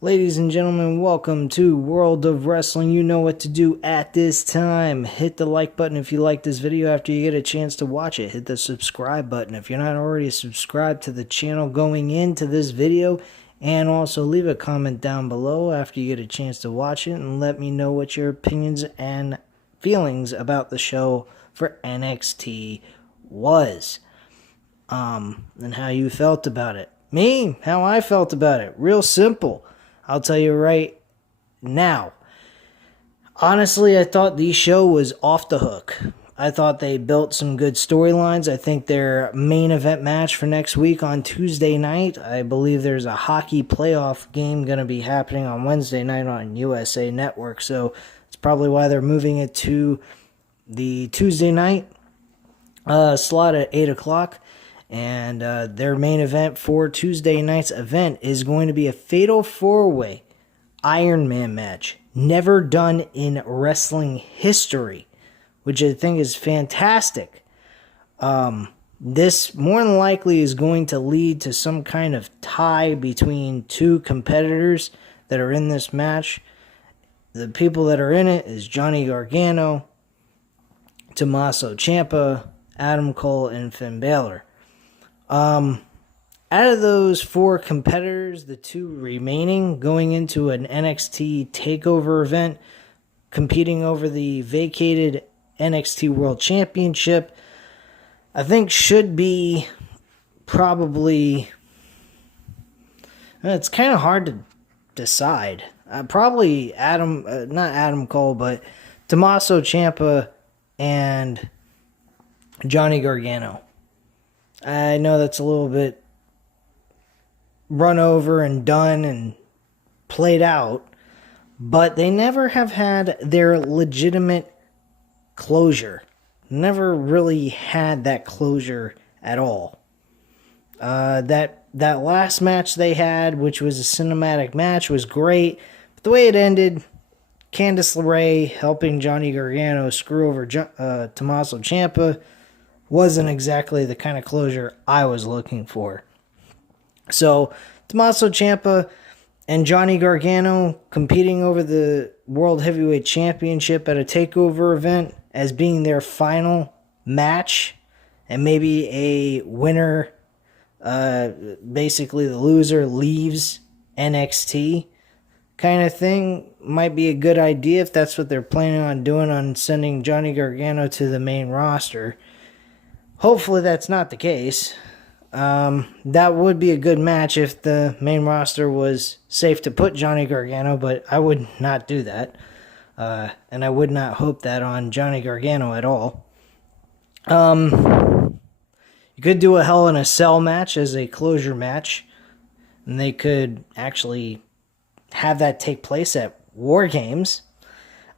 Ladies and gentlemen, welcome to World of Wrestling. You know what to do at this time. Hit the like button if you like this video after you get a chance to watch it. Hit the subscribe button if you're not already subscribed to the channel going into this video. And also leave a comment down below after you get a chance to watch it and let me know what your opinions and feelings about the show for NXT was. And how you felt about it. Me, how I felt about it. Real simple. I'll tell you right now. Honestly, I thought the show was off the hook. I thought they built some good storylines. I think their main event match for next week on Tuesday night, I believe there's a hockey playoff game going to be happening on Wednesday night on USA Network. So it's probably why they're moving it to the Tuesday night slot at 8 o'clock. And their main event for Tuesday night's event is going to be a fatal four-way Iron Man match. Never done in wrestling history, which I think is fantastic. This more than likely is going to lead to some kind of tie between two competitors that are in this match. The people that are in it is Johnny Gargano, Tommaso Ciampa, Adam Cole, and Finn Balor. Out of those four competitors, the two remaining going into an NXT Takeover event, competing over the vacated NXT World Championship, I think should be probably... It's kind of hard to decide. Probably not Adam Cole, but Tommaso Ciampa and Johnny Gargano. I know that's a little bit run over and done and played out, but they never have had their legitimate closure. Never really had that closure at all. That last match they had, which was a cinematic match, was great. But the way it ended, Candice LeRae helping Johnny Gargano screw over Tommaso Ciampa, wasn't exactly the kind of closure I was looking for. So, Tommaso Ciampa and Johnny Gargano competing over the World Heavyweight Championship at a TakeOver event as being their final match, and maybe a winner, basically the loser leaves NXT kind of thing, might be a good idea if that's what they're planning on doing, on sending Johnny Gargano to the main roster. Hopefully that's not the case. That would be a good match if the main roster was safe to put Johnny Gargano, but I would not do that. And I would not hope that on Johnny Gargano at all. You could do a Hell in a Cell match as a closure match, and they could actually have that take place at War Games.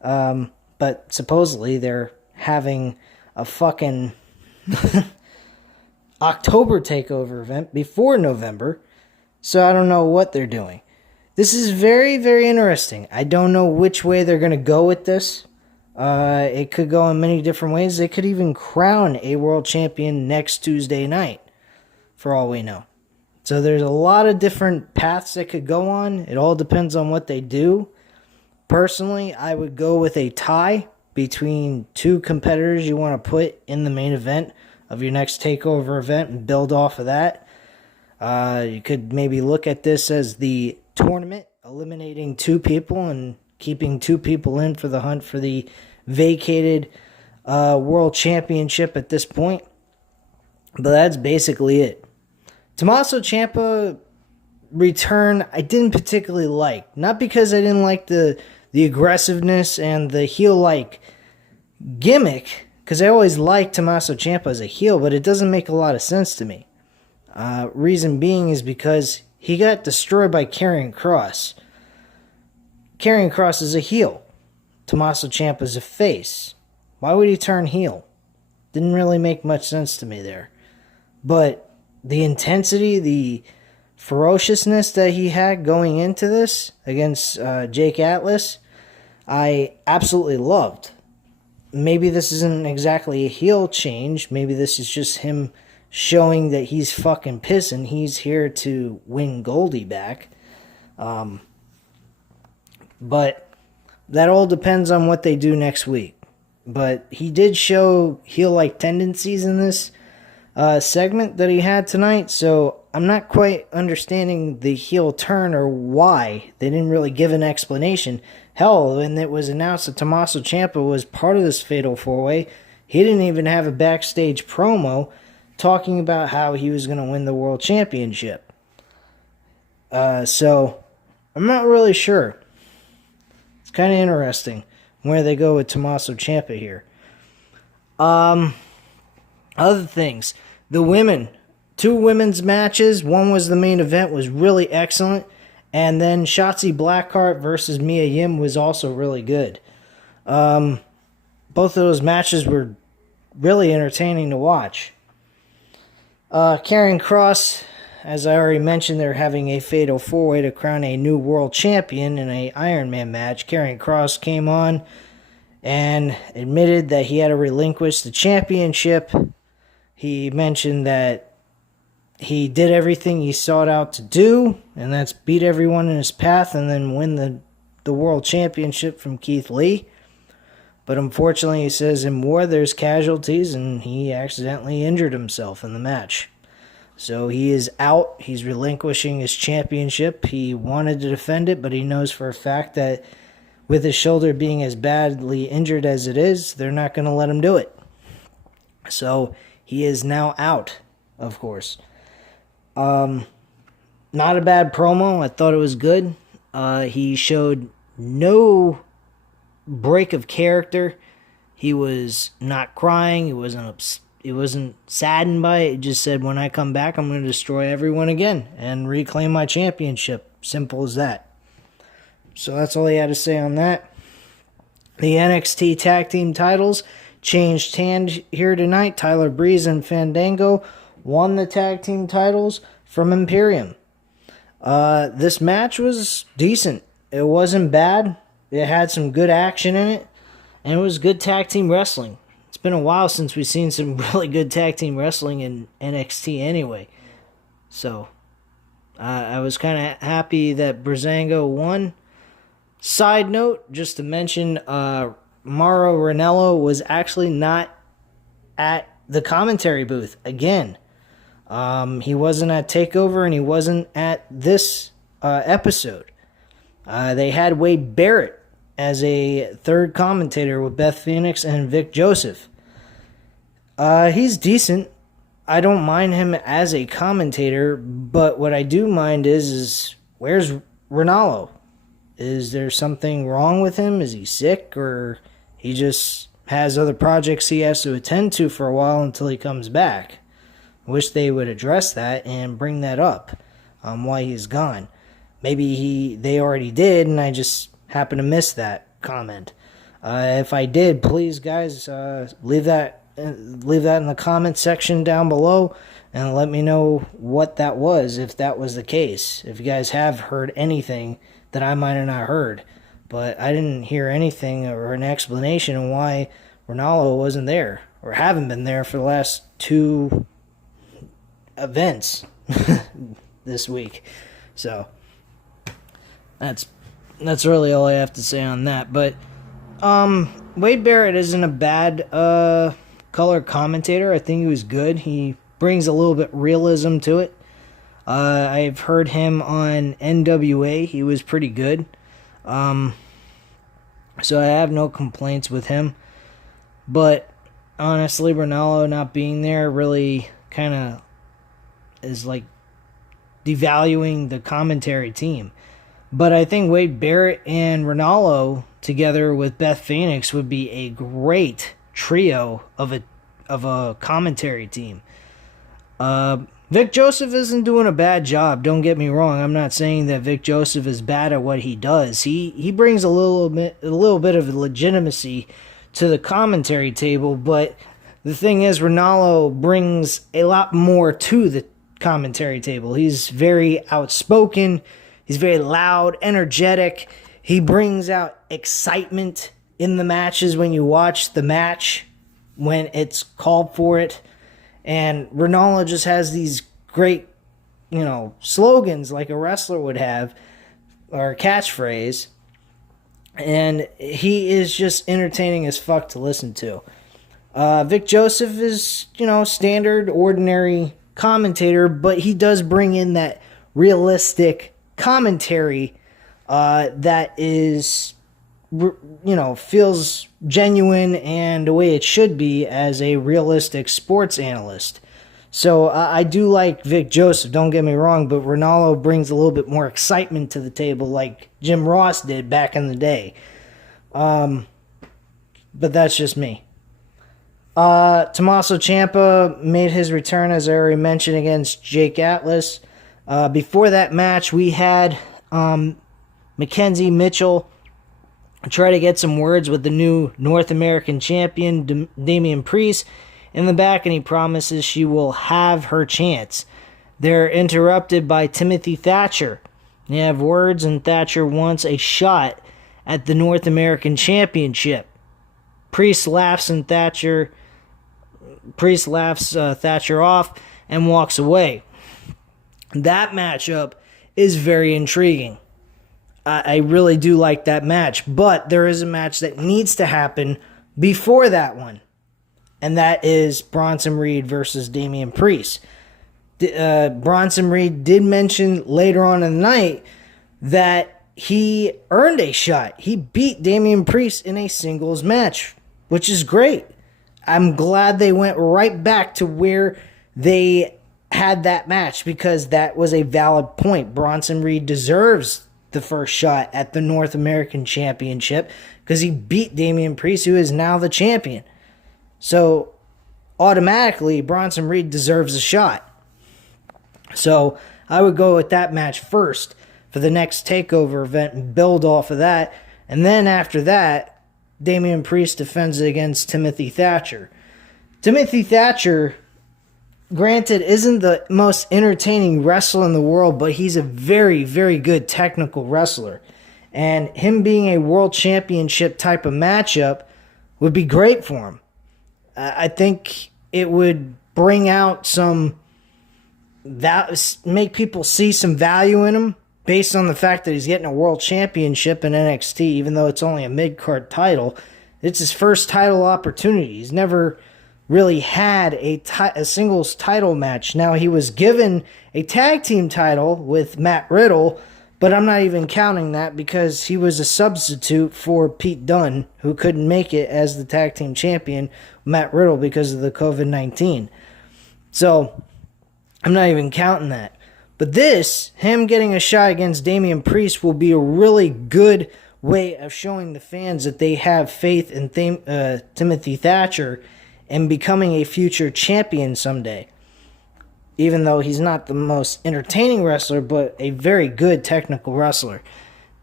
But supposedly they're having a fucking October takeover event before November, so I don't know what they're doing. This is very, very interesting. I don't know which way they're going to go with this. It could go in many different ways. They could even crown a world champion next Tuesday night, for all we know. So there's a lot of different paths that could go on. It all depends on what they do. Personally, I would go with a tie between two competitors you want to put in the main event of your next TakeOver event and build off of that. You could maybe look at this as the tournament, eliminating two people and keeping two people in for the hunt for the vacated World Championship at this point. But that's basically it. Tommaso Ciampa return, I didn't particularly like. Not because I didn't like the aggressiveness and the heel-like gimmick, because I always liked Tommaso Ciampa as a heel, but it doesn't make a lot of sense to me. Reason being is because he got destroyed by Karrion Kross. Karrion Kross is a heel. Tommaso Ciampa is a face. Why would he turn heel? Didn't really make much sense to me there. But the intensity, the ferociousness that he had going into this against Jake Atlas, I absolutely loved. Maybe this isn't exactly a heel change. Maybe this is just him showing that he's fucking pissed and he's here to win Goldie back. But that all depends on what they do next week. But he did show heel-like tendencies in this segment that he had tonight, so I'm not quite understanding the heel turn or why. They didn't really give an explanation. Hell, when it was announced that Tommaso Ciampa was part of this Fatal 4-Way, he didn't even have a backstage promo talking about how he was going to win the World Championship. So, I'm not really sure. It's kind of interesting where they go with Tommaso Ciampa here. Other things. The women. 2 women's matches. One was the main event. Was really excellent. And then Shotzi Blackheart versus Mia Yim was also really good. Both of those matches were really entertaining to watch. Karrion Kross, as I already mentioned, they're having a Fatal 4-Way to crown a new world champion in a Iron Man match. Karrion Kross came on and admitted that he had to relinquish the championship. He mentioned that he did everything he sought out to do, and that's beat everyone in his path and then win the world championship from Keith Lee. But unfortunately, he says in war there's casualties, and he accidentally injured himself in the match. So he is out. He's relinquishing his championship. He wanted to defend it, but he knows for a fact that with his shoulder being as badly injured as it is, they're not going to let him do it. So he is now out, of course. Not a bad promo. I thought it was good. He showed no break of character. He was not crying. He wasn't saddened by it. He just said, when I come back, I'm going to destroy everyone again and reclaim my championship. Simple as that. So that's all he had to say on that. The NXT Tag Team titles changed hands here tonight. Tyler Breeze and Fandango won the tag team titles from Imperium. This match was decent. It wasn't bad. It had some good action in it, and it was good tag team wrestling. It's been a while since we've seen some really good tag team wrestling in NXT anyway. So, I was kind of happy that Breezango won. Side note, just to mention, Mauro Ranallo was actually not at the commentary booth again. He wasn't at Takeover, and he wasn't at this episode. They had Wade Barrett as a third commentator with Beth Phoenix and Vic Joseph. He's decent. I don't mind him as a commentator, but what I do mind is where's Ranallo? Is there something wrong with him? Is he sick, or he just has other projects he has to attend to for a while until he comes back? I wish they would address that and bring that up why he's gone. Maybe they already did, and I just happened to miss that comment. If I did, please, guys, leave that in the comment section down below and let me know what that was, if that was the case. If you guys have heard anything that I might have not heard. But I didn't hear anything or an explanation on why Ranallo wasn't there, or haven't been there for the last 2 events this week. So that's really all I have to say on that. But Wade Barrett isn't a bad color commentator. I think he was good. He brings a little bit realism to it. I've heard him on NWA. He was pretty good. So I have no complaints with him. But honestly, Ranallo not being there really kind of is like devaluing the commentary team. But I think Wade Barrett and Ranallo together with Beth Phoenix would be a great trio of a commentary team. Vic Joseph isn't doing a bad job, don't get me wrong. I'm not saying that Vic Joseph is bad at what he does. He brings a little bit of legitimacy to the commentary table, but the thing is, Ranallo brings a lot more to the commentary table. He's very outspoken, he's very loud, energetic. He brings out excitement in the matches when you watch the match, when it's called for it. And Ranallo just has these great, slogans like a wrestler would have, or a catchphrase. and he is just entertaining as fuck to listen to. Vic Joseph is, standard, ordinary commentator, but he does bring in that realistic commentary that is, feels genuine and the way it should be as a realistic sports analyst. So I do like Vic Joseph, don't get me wrong, but Ronaldo brings a little bit more excitement to the table like Jim Ross did back in the day. But that's just me. Tommaso Ciampa made his return, as I already mentioned, against Jake Atlas. Before that match, we had Mackenzie Mitchell try to get some words with the new North American champion, Damian Priest, in the back, and he promises she will have her chance. They're interrupted by Timothy Thatcher. They have words, and Thatcher wants a shot at the North American Championship. Priest laughs Thatcher off and walks away. That matchup is very intriguing. I really do like that match, but there is a match that needs to happen before that one, and that is Bronson Reed versus Damian Priest. Bronson Reed did mention later on in the night that he earned a shot. He beat Damian Priest in a singles match, which is great. I'm glad they went right back to where they had that match, because that was a valid point. Bronson Reed deserves the first shot at the North American Championship because he beat Damian Priest, who is now the champion. So automatically, Bronson Reed deserves a shot. So I would go with that match first for the next Takeover event and build off of that. And then after that, Damian Priest defends it against Timothy Thatcher. Timothy Thatcher, granted, isn't the most entertaining wrestler in the world, but he's a very, very good technical wrestler. And him being a world championship type of matchup would be great for him. I think it would bring out make people see some value in him based on the fact that he's getting a world championship in NXT, even though it's only a mid-card title. It's his first title opportunity. He's never really had a singles title match. Now, he was given a tag team title with Matt Riddle, but I'm not even counting that because he was a substitute for Pete Dunne, who couldn't make it as the tag team champion, Matt Riddle, because of the COVID-19. So I'm not even counting that. But him getting a shot against Damian Priest will be a really good way of showing the fans that they have faith in Timothy Thatcher and becoming a future champion someday. Even though he's not the most entertaining wrestler, but a very good technical wrestler.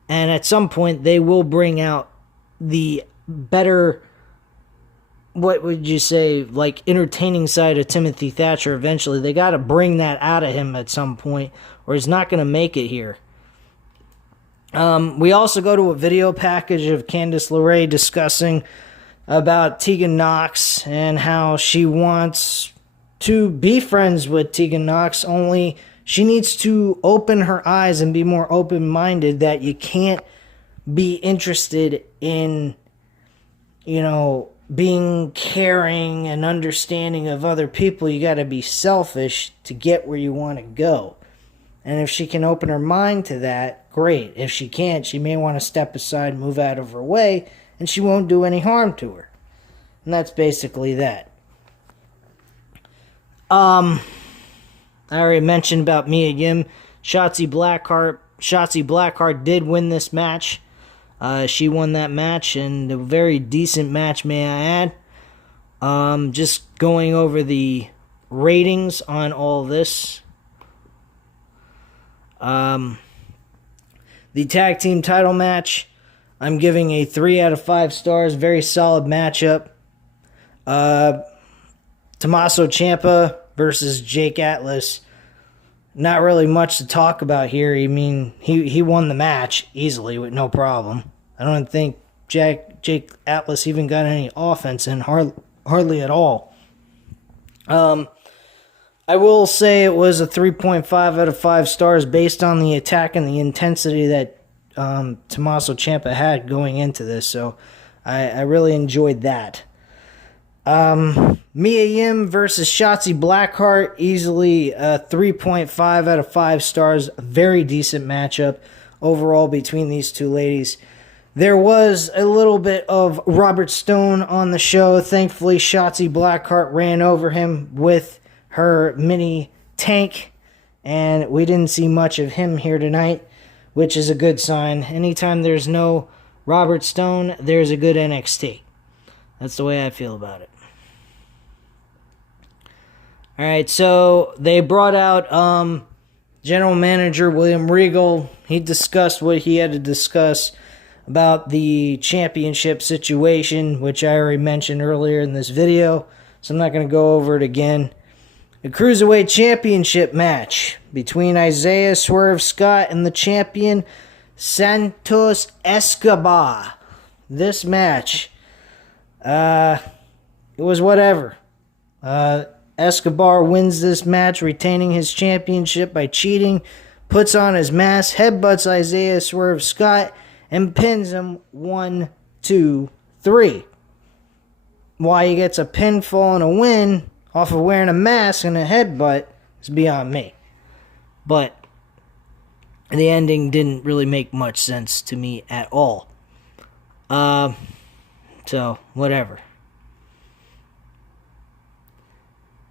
And at some point, they will bring out the better, what would you say, like entertaining side of Timothy Thatcher eventually. They got to bring that out of him at some point, or he's not going to make it here. We also go to a video package of Candice LeRae discussing about Tegan Nox and how she wants to be friends with Tegan Nox, only she needs to open her eyes and be more open-minded that you can't be interested in, being caring and understanding of other people. You got to be selfish to get where you want to go. And if she can open her mind to that, great. If she can't, she may want to step aside, move out of her way, and she won't do any harm to her. And that's basically that. I already mentioned about Mia Yim. Shotzi Blackheart did win this match. She won that match, and a very decent match, may I add. Just going over the ratings on all this. The tag team title match, I'm giving a 3 out of 5 stars. Very solid matchup. Tommaso Ciampa versus Jake Atlas. Not really much to talk about here. I mean, he won the match easily with no problem. I don't think Jake Atlas even got any offense in, hardly at all. I will say it was a 3.5 out of 5 stars based on the attack and the intensity that Tommaso Ciampa had going into this, so I really enjoyed that. Mia Yim versus Shotzi Blackheart, easily 3.5 out of 5 stars. A very decent matchup overall between these two ladies. There was a little bit of Robert Stone on the show. Thankfully, Shotzi Blackheart ran over him with her mini tank, and we didn't see much of him here tonight, which is a good sign. Anytime there's no Robert Stone, there's a good NXT. That's the way I feel about it. All right, so they brought out General Manager William Regal. He discussed what he had to discuss about the championship situation, which I already mentioned earlier in this video, so I'm not going to go over it again. A Cruiserweight Championship match between Isaiah Swerve Scott and the champion Santos Escobar. This match, it was whatever. Escobar wins this match, retaining his championship by cheating, puts on his mask, headbutts Isaiah Swerve Scott, and pins him 1, 2, 3. Why he gets a pinfall and a win off of wearing a mask and a headbutt is beyond me. But the ending didn't really make much sense to me at all. So, whatever.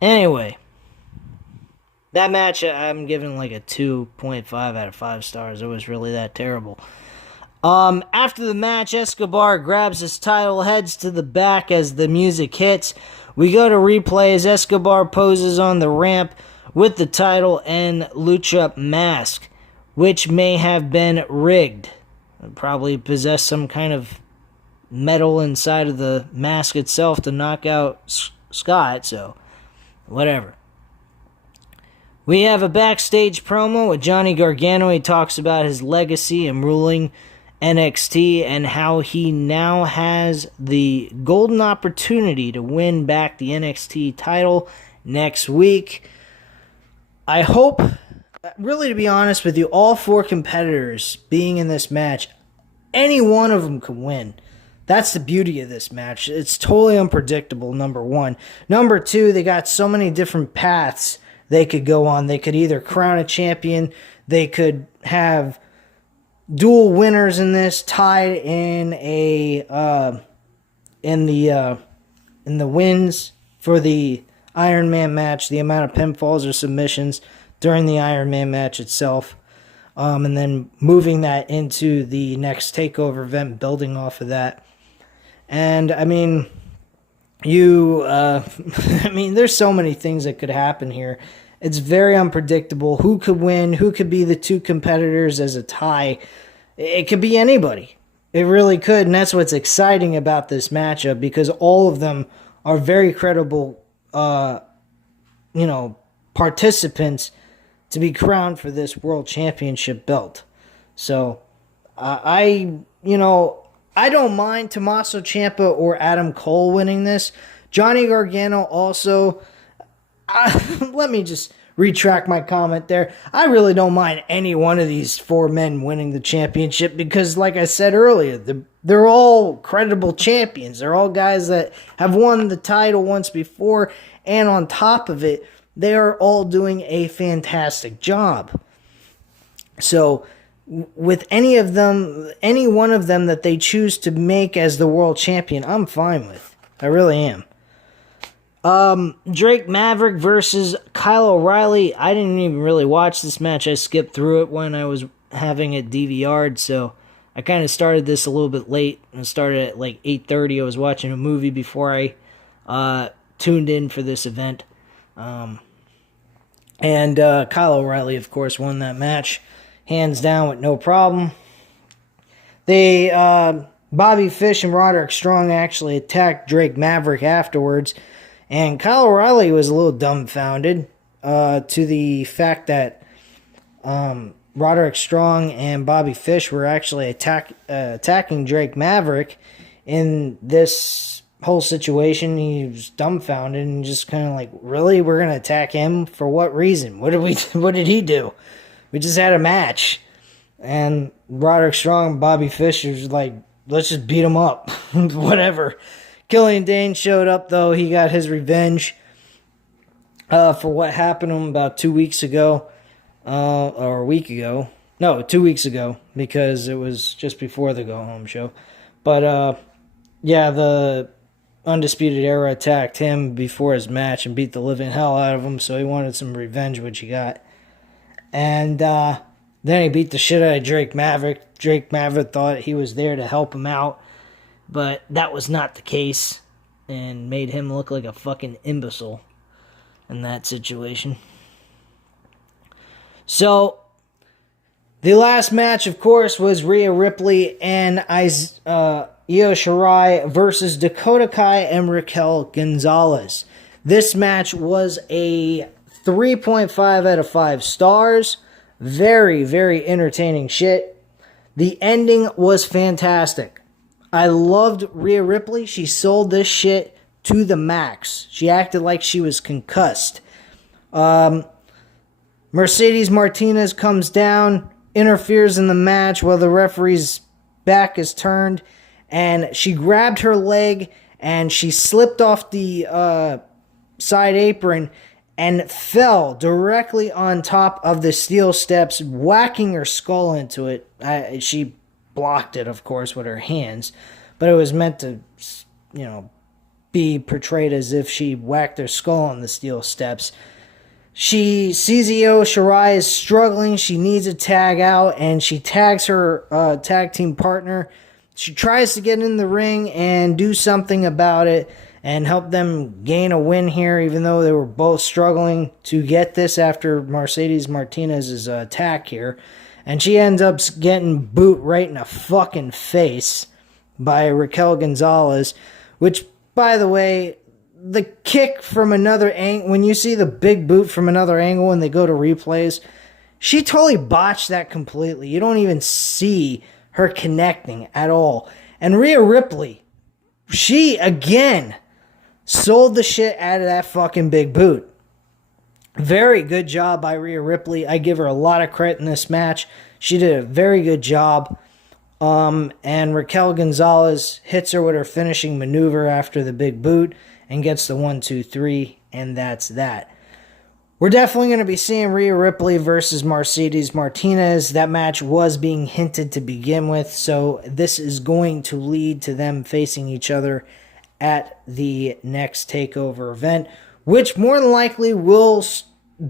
Anyway, that match I'm giving like a 2.5 out of 5 stars. It was really that terrible. After the match, Escobar grabs his title, heads to the back as the music hits. We go to replay as Escobar poses on the ramp with the title and lucha mask, which may have been rigged. It probably possessed some kind of metal inside of the mask itself to knock out Scott, so whatever. We have a backstage promo with Johnny Gargano. He talks about his legacy and ruling NXT and how he now has the golden opportunity to win back the NXT title next week. I hope, really to be honest with you, all 4 competitors being in this match, any one of them can win. That's the beauty of this match. It's totally unpredictable, number 1. Number 2, they got so many different paths they could go on. They could either crown a champion, they could have dual winners in this, tied in in the wins for the Iron Man match, the amount of pinfalls or submissions during the Iron Man match itself, and then moving that into the next Takeover event, building off of that. And I mean, there's so many things that could happen here. It's very unpredictable. Who could win? Who could be the 2 competitors as a tie? It could be anybody. It really could, and that's what's exciting about this matchup, because all of them are very credible, participants to be crowned for this World Championship belt. So, I don't mind Tommaso Ciampa or Adam Cole winning this. Johnny Gargano also, let me just retract my comment there. I really don't mind any one of these 4 men winning the championship because, like I said earlier, they're all credible champions. They're all guys that have won the title once before, and on top of it, they are all doing a fantastic job. So, with any one of them that they choose to make as the world champion, I'm fine with. I really am. Drake Maverick versus Kyle O'Reilly. I didn't even really watch this match. I skipped through it when I was having it DVR'd, so I kind of started this a little bit late. I started at like 8:30. I was watching a movie before I tuned in for this event. And Kyle O'Reilly, of course, won that match hands down with no problem. Bobby Fish and Roderick Strong actually attacked Drake Maverick afterwards, and Kyle O'Reilly was a little dumbfounded to the fact that Roderick Strong and Bobby Fish were actually attacking Drake Maverick in this whole situation. He was dumbfounded and just kind of like, really? We're going to attack him? For what reason? What did he do? We just had a match. And Roderick Strong and Bobby Fischer's like, let's just beat him up. Whatever. Killian Dane showed up, though. He got his revenge for what happened to him about 2 weeks ago. Or a week ago. No, 2 weeks ago. Because it was just before the go-home show. But, yeah, the Undisputed Era attacked him before his match and beat the living hell out of him. So he wanted some revenge, which he got. And, then he beat the shit out of Drake Maverick. Drake Maverick thought he was there to help him out, but that was not the case, and made him look like a fucking imbecile in that situation. So, the last match, of course, was Rhea Ripley and Io Shirai versus Dakota Kai and Raquel Gonzalez. This match was a 3.5 out of 5 stars. Very, very entertaining shit. The ending was fantastic. I loved Rhea Ripley. She sold this shit to the max. She acted like she was concussed. Mercedes Martinez comes down, interferes in the match while the referee's back is turned, and she grabbed her leg and she slipped off the side apron and fell directly on top of the steel steps, whacking her skull into it. She blocked it, of course, with her hands, but it was meant to, be portrayed as if she whacked her skull on the steel steps. She sees Io Shirai is struggling. She needs a tag out, and she tags her tag team partner. She tries to get in the ring and do something about it and help them gain a win here, even though they were both struggling to get this after Mercedes Martinez's attack here. And she ends up getting boot right in the fucking face by Raquel Gonzalez, which, by the way, the kick from another angle, when you see the big boot from another angle when they go to replays, she totally botched that completely. You don't even see her connecting at all. And Rhea Ripley, she, again, sold the shit out of that fucking big boot. Very good job by Rhea Ripley. I give her a lot of credit in this match. She did a very good job. And Raquel Gonzalez hits her with her finishing maneuver after the big boot and gets the 1, 2, 3, and that's that. We're definitely going to be seeing Rhea Ripley versus Mercedes Martinez. That match was being hinted to begin with, so this is going to lead to them facing each other at the next TakeOver event, which more than likely will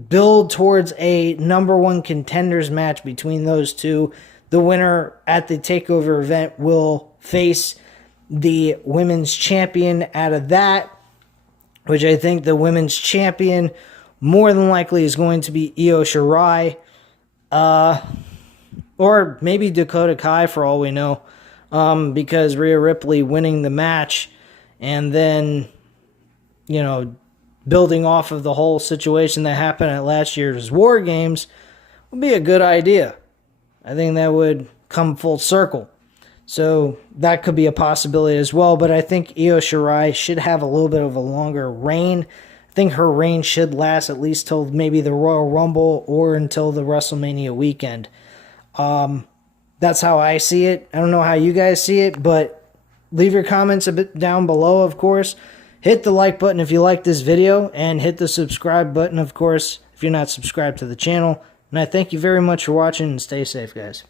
build towards a number one contenders match between those two. The winner at the TakeOver event will face the women's champion out of that, which I think the women's champion more than likely is going to be Io Shirai, or maybe Dakota Kai for all we know, because Rhea Ripley winning the match and then, building off of the whole situation that happened at last year's War Games would be a good idea. I think that would come full circle. So that could be a possibility as well, but I think Io Shirai should have a little bit of a longer reign. I think her reign should last at least till maybe the Royal Rumble or until the WrestleMania weekend. That's how I see it. I don't know how you guys see it, but leave your comments a bit down below, of course. Hit the like button if you like this video, and hit the subscribe button, of course, if you're not subscribed to the channel. And I thank you very much for watching, and stay safe, guys.